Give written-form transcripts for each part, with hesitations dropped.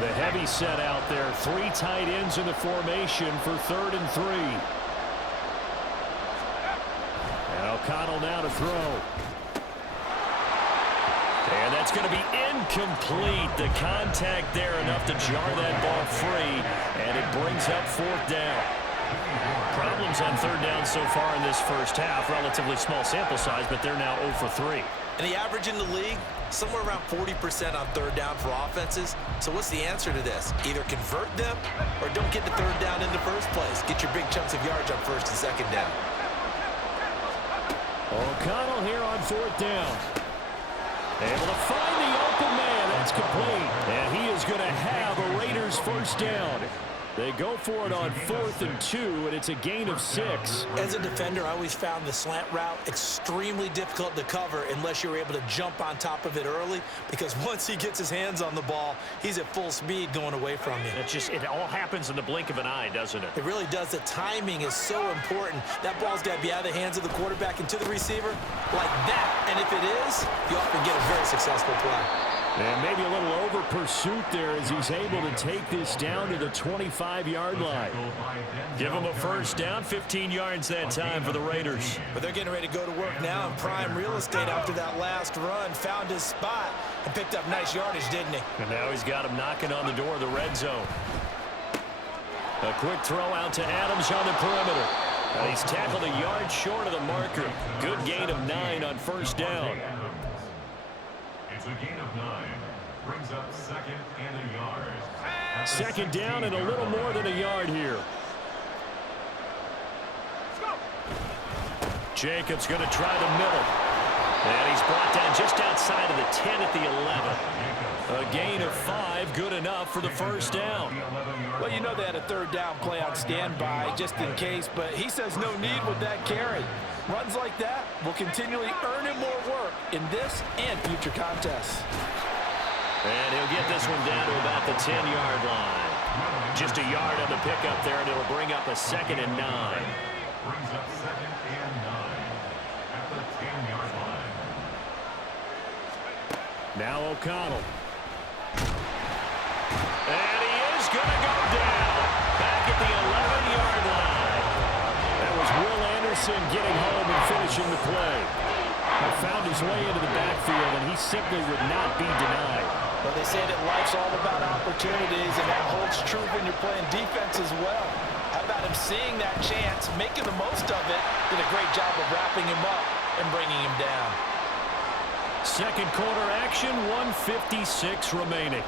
The heavy set out there. 3 tight ends in the formation for 3rd and 3. And O'Connell now to throw. And that's going to be incomplete. The contact there enough to jar that ball free. And it brings up 4th down. Problems on 3rd down so far in this first half. Relatively small sample size, but they're now 0 for 3. And the average in the league, somewhere around 40% on 3rd down for offenses. So what's the answer to this? Either convert them or don't get the 3rd down in the first place. Get your big chunks of yards on 1st and 2nd down. O'Connell here on 4th down. Able to find the open man. That's complete. And he is going to have a Raiders 1st down. They go for it on 4th and 2, and it's a gain of 6. As a defender, I always found the slant route extremely difficult to cover unless you're able to jump on top of it early, because once he gets his hands on the ball, he's at full speed going away from you. It all happens in the blink of an eye, doesn't it? It really does. The timing is so important. That ball's got to be out of the hands of the quarterback and to the receiver like that. And if it is, you often get a very successful play. And maybe a little over pursuit there as he's able to take this down to the 25-yard line. Give him a 1st down, 15 yards that time for the Raiders. But they're getting ready to go to work now in prime real estate after that last run. Found his spot and picked up nice yardage, didn't he? And now he's got him knocking on the door of the red zone. A quick throw out to Adams on the perimeter. And he's tackled a yard short of the marker. Good gain of 9 on 1st down. It's a gain of 9. Brings up 2nd and a yard. 2nd down and a little more than a yard here. Jacobs going to try the middle. And he's brought down just outside of the 10 at the 11. A gain of 5, good enough for the 1st down. Well, you know they had a 3rd down play on standby just in case, but he says no need with that carry. Runs like that will continually earn him more work in this and future contests. And he'll get this one down to about the 10-yard line. Just a yard on the pickup there, and it'll bring up a 2nd and 9. Brings up 2nd and 9 at the 10-yard line. Now O'Connell. And he is going to go down. Back at the 11-yard line. That was Will Anderson getting home and finishing the play. He found his way into the backfield, and he simply would not be denied. Well, they say that life's all about opportunities, and that holds true when you're playing defense as well. How about him seeing that chance, making the most of it, did a great job of wrapping him up and bringing him down. 2nd quarter action, 1:56 remaining.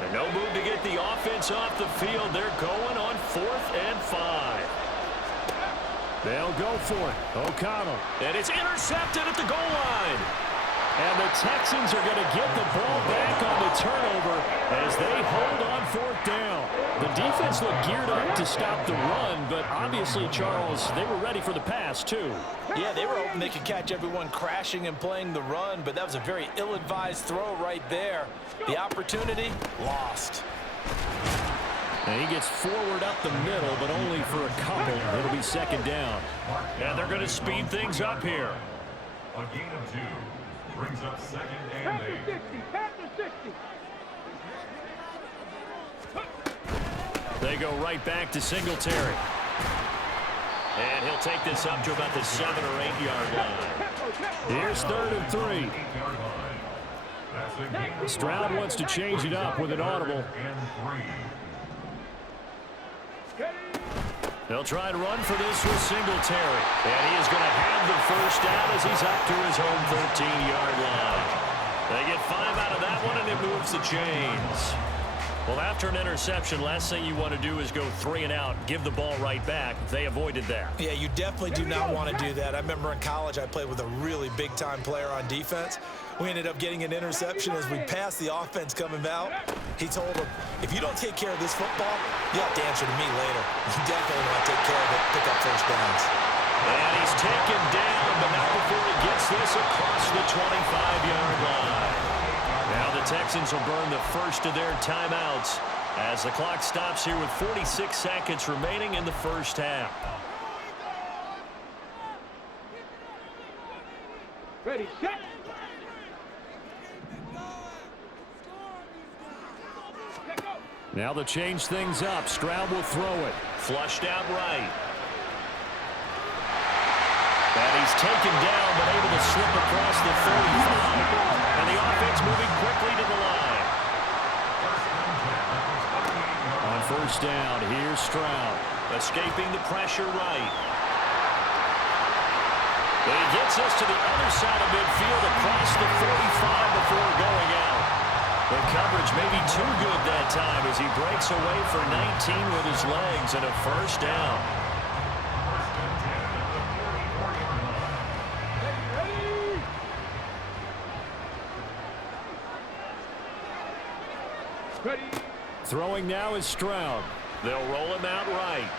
And no move to get the offense off the field. They're going on 4th and 5. They'll go for it. O'Connell. And it's intercepted at the goal line. And the Texans are going to get the ball back on the turnover as they hold on 4th down. The defense looked geared up to stop the run, but obviously, Charles, they were ready for the pass, too. Yeah, they were hoping they could catch everyone crashing and playing the run, but that was a very ill-advised throw right there. The opportunity, lost. And he gets forward up the middle, but only for a couple. It'll be 2nd down. And they're going to speed things up here. A gain of 2. Brings up 2nd and 8. They go right back to Singletary. And he'll take this up to about the 7 or 8 yard line. Here's 3rd and 3. Stroud wants to change it up with an audible. They'll try and run for this with Singletary. And he is going to have the 1st down as he's up to his home 13-yard line. They get 5 out of that one, and it moves the chains. Well, after an interception, last thing you want to do is go 3 and out, give the ball right back. They avoided that. Yeah, you definitely do not want to do that. I remember in college I played with a really big-time player on defense. We ended up getting an interception as we passed the offense coming out. He told him, if you don't take care of this football, you have to answer to me later. You definitely want to take care of it, pick up 1st downs. And he's taken down, but not before he gets this across the 25-yard line. Now the Texans will burn the first of their timeouts as the clock stops here with 46 seconds remaining in the first half. Ready, set. Now to change things up, Stroud will throw it. Flushed out right. And he's taken down, but able to slip across the 35. And the offense moving quickly to the line. On first down, here's Stroud. Escaping the pressure right. But he gets us to the other side of midfield across the 45 before going out. The coverage may be too good that time as he breaks away for 19 with his legs and a first down. Ready. Throwing now is Stroud. They'll roll him out right.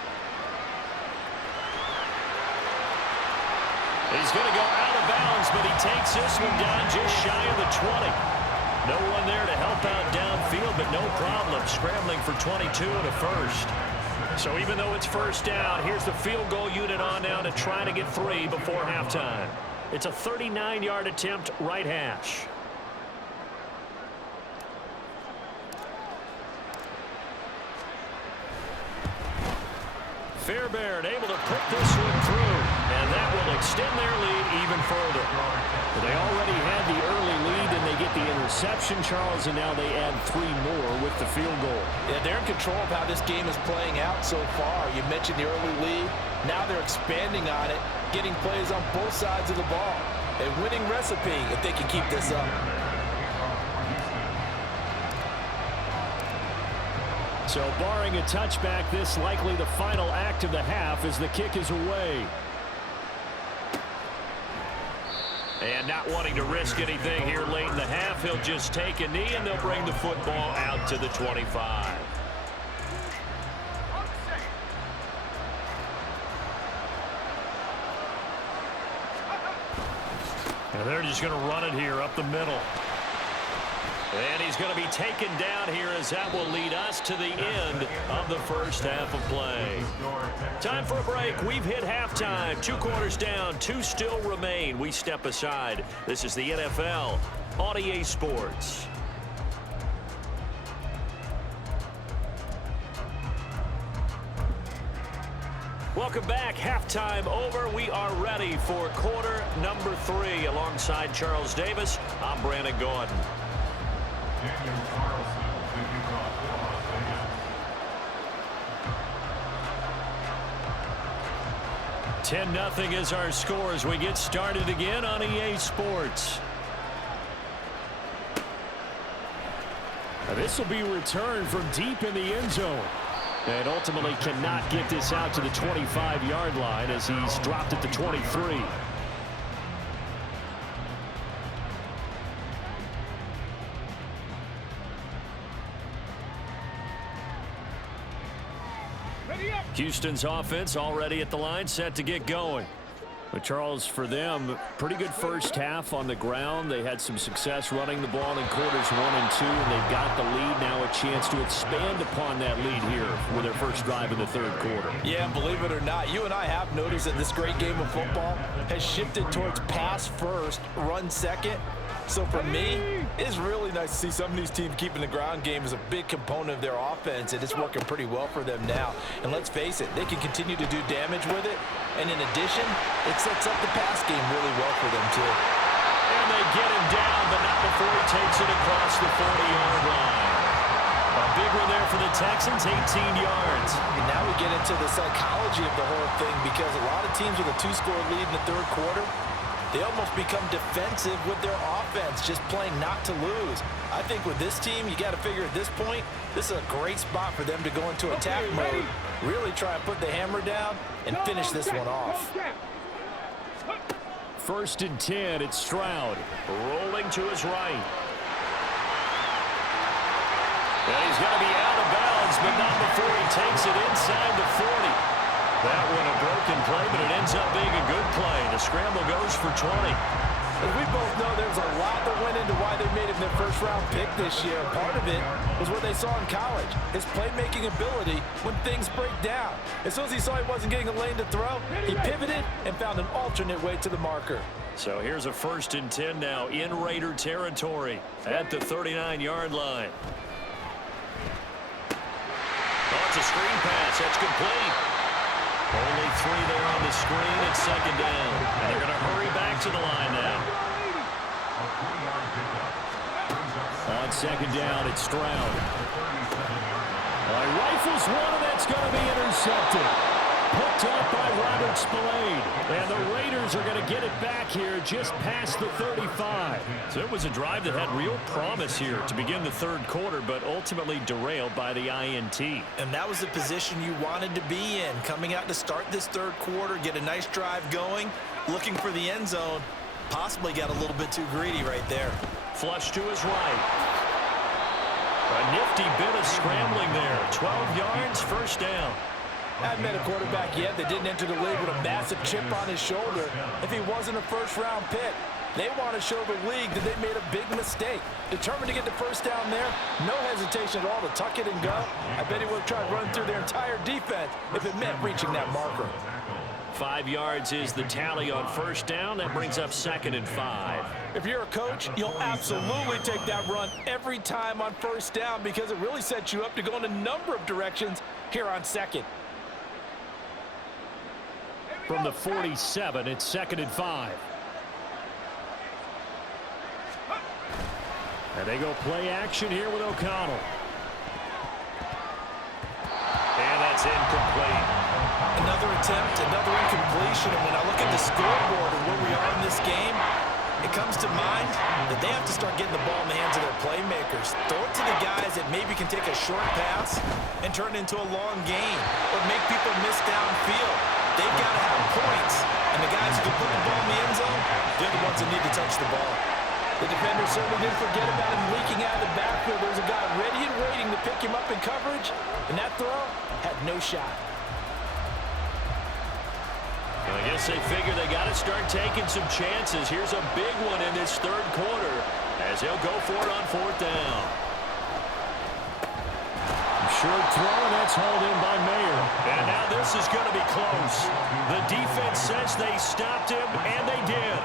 He's going to go out of bounds, but he takes this one down just shy of the 20. No one there to help out downfield, but no problem. Scrambling for 22 and a first. So even though it's first down, here's the field goal unit on now to try to get 3 before halftime. It's a 39-yard attempt, right hash. Fairbairn able to put this one through, and that will extend their lead even further. They already had the early lead, and they get the interception, Charles, and now they add 3 more with the field goal. Yeah, they're in control of how this game is playing out so far. You mentioned the early lead. Now they're expanding on it, getting plays on both sides of the ball. A winning recipe if they can keep this up. So barring a touchback, this likely the final act of the half as the kick is away. And not wanting to risk anything here late in the half, he'll just take a knee and they'll bring the football out to the 25. And they're just going to run it here up the middle. And he's going to be taken down here as that will lead us to the end of the first half of play. Time for a break. We've hit halftime. 2 quarters down, 2 still remain. We step aside. This is the NFL on EA Sports. Welcome back. Halftime over. We are ready for quarter number 3. Alongside Charles Davis, I'm Brandon Gordon. Daniel Carlson to kick off for Las Vegas. 10-0 is our score as we get started again on EA Sports. Now this will be returned from deep in the end zone. And ultimately cannot get this out to the 25-yard line as he's dropped at the 23. Houston's offense already at the line, set to get going. But Charles, for them, pretty good first half on the ground. They had some success running the ball in quarters 1 and 2, and they've got the lead now, a chance to expand upon that lead here with their first drive in the third quarter. Yeah, believe it or not, you and I have noticed that this great game of football has shifted towards pass first, run second. So for me, it's really nice to see some of these teams keeping the ground game as a big component of their offense, and it's working pretty well for them now. And let's face it, they can continue to do damage with it. And in addition, it sets up the pass game really well for them too. And they get him down, but not before he takes it across the 40-yard line. A big one there for the Texans, 18 yards. And now we get into the psychology of the whole thing, because a lot of teams with a 2-score lead in the third quarter, they almost become defensive with their offense, just playing not to lose. I think with this team, you got to figure at this point, this is a great spot for them to go into attack mode, really try and put the hammer down and finish this one off. First and 10, it's Stroud. Rolling to his right. And he's going to be out of bounds, but not before he takes it inside the 40. That one a broken play, but it ends up being a good play. The scramble goes for 20. As we both know, there's a lot that went into why they made him their first-round pick this year. Part of it was what they saw in college, his playmaking ability when things break down. As soon as he saw he wasn't getting a lane to throw, he pivoted and found an alternate way to the marker. So here's a 1st and 10 now in Raider territory at the 39-yard line. Oh, it's a screen pass. That's complete. Only 3 there on the screen. It's 2nd down. And they're going to hurry back to the line now. On 2nd down, it's Stroud. Rifles one, and that's going to be intercepted. Picked up by Robert Spillane. And the Raiders are going to get it back here just past the 35. So it was a drive that had real promise here to begin the 3rd quarter, but ultimately derailed by the INT. And that was the position you wanted to be in. Coming out to start this 3rd quarter, get a nice drive going, looking for the end zone. Possibly got a little bit too greedy right there. Flush to his right. A nifty bit of scrambling there. 12 yards, 1st down. I haven't met a quarterback yet that didn't enter the league with a massive chip on his shoulder if he wasn't a 1st-round pick. They want to show the league that they made a big mistake. Determined to get the 1st down there, no hesitation at all to tuck it and go. I bet he would have tried to run through their entire defense if it meant reaching that marker. 5 yards is the tally on 1st down. That brings up 2nd and 5. If you're a coach, you'll absolutely take that run every time on 1st down because it really sets you up to go in a number of directions here on 2nd. From the 47, it's 2nd and 5. And they go play action here with O'Connell. And that's incomplete. Another attempt, another incompletion. And when I look at the scoreboard and where we are in this game, it comes to mind that they have to start getting the ball in the hands of their playmakers. Throw it to the guys that maybe can take a short pass and turn it into a long gain or make people miss downfield. They've got to have points. And the guys who can put the ball in the end zone, they're the ones that need to touch the ball. The defender certainly didn't forget about him leaking out of the backfield. There's a guy ready and waiting to pick him up in coverage, and that throw had no shot. Well, I guess they figure they got to start taking some chances. Here's a big one in this 3rd quarter as they'll go for it on 4th down. Short throw, and that's hauled in by Mayer. And now this is going to be close. The defense says they stopped him, and they did.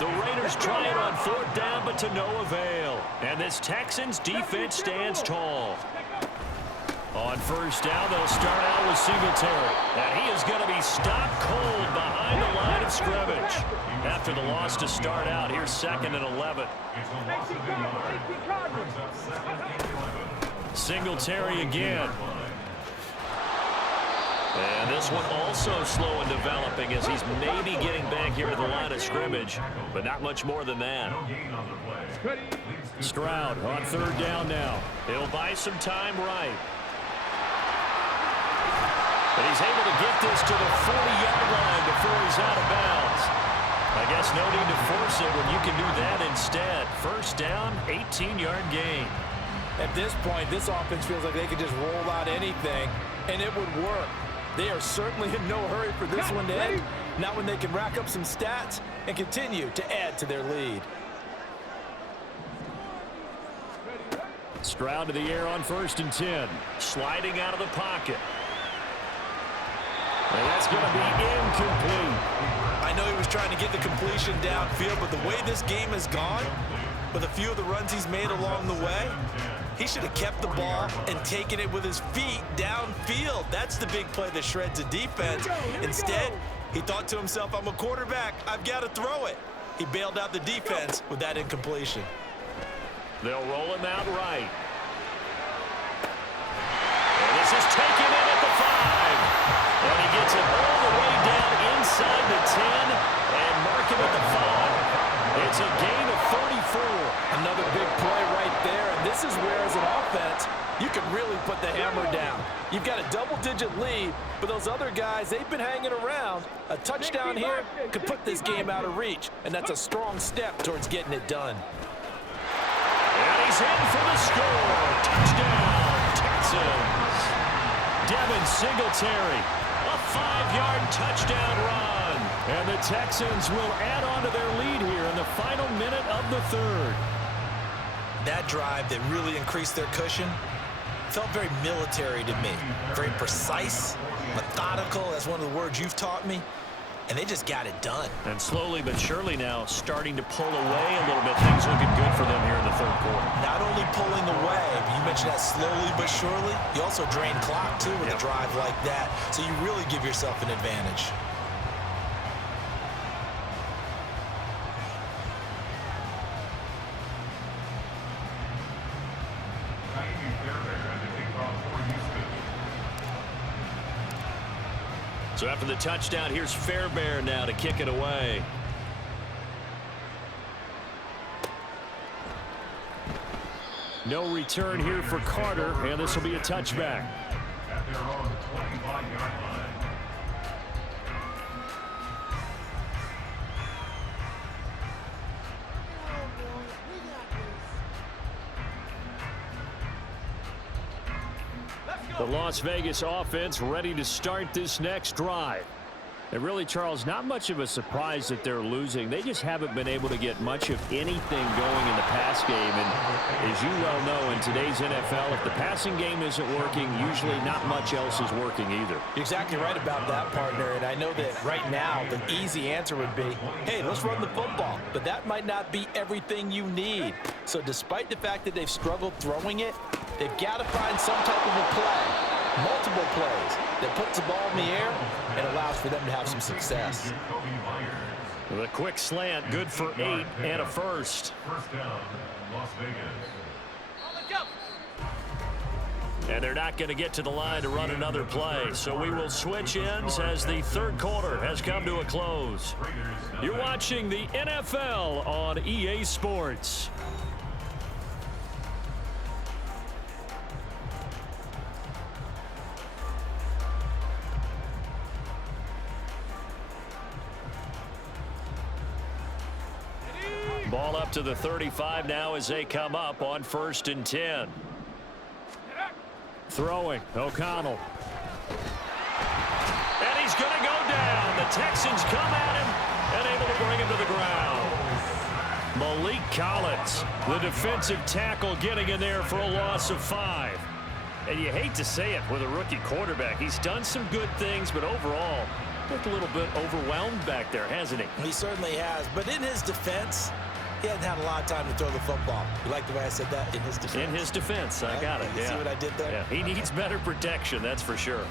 The Raiders try it on 4th down, but to no avail. And this Texans defense stands tall. On 1st down, they'll start out with Singletary. And he is going to be stopped cold behind the line of scrimmage. After the loss to start out, here's 2nd and 11. Singletary again. And this one also slow in developing as he's maybe getting back here at the line of scrimmage, but not much more than that. Stroud on 3rd down now. He'll buy some time right. But he's able to get this to the 40-yard line before he's out of bounds. I guess no need to force it when you can do that instead. 1st down, 18-yard gain. At this point, this offense feels like they could just roll out anything, and it would work. They are certainly in no hurry for this one to end. Not when they can rack up some stats and continue to add to their lead. Stroud to the air on 1st and 10. Sliding out of the pocket. And that's going to be incomplete. I know he was trying to get the completion downfield, but the way this game has gone, with a few of the runs he's made along the way, he should have kept the ball and taken it with his feet downfield. That's the big play that shreds a defense. Instead, he thought to himself, I'm a quarterback. I've got to throw it. He bailed out the defense with that incompletion. They'll roll him out right. And this is taken in at the 5. And he gets it all the way down inside the 10 and mark him at the 5. It's a gain of 34. Another big play right there, and this is where, as an offense, you can really put the hammer down. You've got a double-digit lead, but those other guys, they've been hanging around. A touchdown here could put this game out of reach, and that's a strong step towards getting it done. And he's in for the score. Touchdown, Texans. Devin Singletary, a 5-yard touchdown run. And the Texans will add on to their lead here in the final minute of the 3rd. That drive that really increased their cushion felt very military to me. Very precise, methodical. That's one of the words you've taught me. and they just got it done. And slowly but surely now starting to pull away a little bit. Things looking good for them here in the third quarter. Not only pulling away, but you mentioned that slowly but surely. You also drain clock, too, with a drive like that. So you really give yourself an advantage. So after the touchdown, here's Fairbairn now to kick it away. No return here for Carter, and this will be a touchback. At their own 25-yard line. The Las Vegas offense ready to start this next drive. And really, Charles, not much of a surprise that they're losing. They just haven't been able to get much of anything going in the pass game. And as you well know, in today's NFL, if the passing game isn't working, usually not much else is working either. You're exactly right about that, partner. And I know that right now the easy answer would be, hey, let's run the football. But that might not be everything you need. So despite the fact that they've struggled throwing it, they've got to find some type of a play, multiple plays, that puts the ball in the air and allows for them to have some success. The quick slant, good for 8 and a first. First down, Las Vegas. And they're not going to get to the line to run another play. So we will switch ends as the third quarter has come to a close. You're watching the NFL on EA Sports. Ball up to the 35 now as they come up on 1st and 10. Throwing, O'Connell. And he's going to go down. The Texans come at him and able to bring him to the ground. Malik Collins, the defensive tackle, getting in there for a loss of 5. And you hate to say it with a rookie quarterback. He's done some good things, but overall, looked a little bit overwhelmed back there, hasn't he? He certainly has. But in his defense, he hasn't had a lot of time to throw the football. You like the way I said that? In his defense. In his defense, I got it. You see what I did there? Yeah, he needs better protection, that's for sure.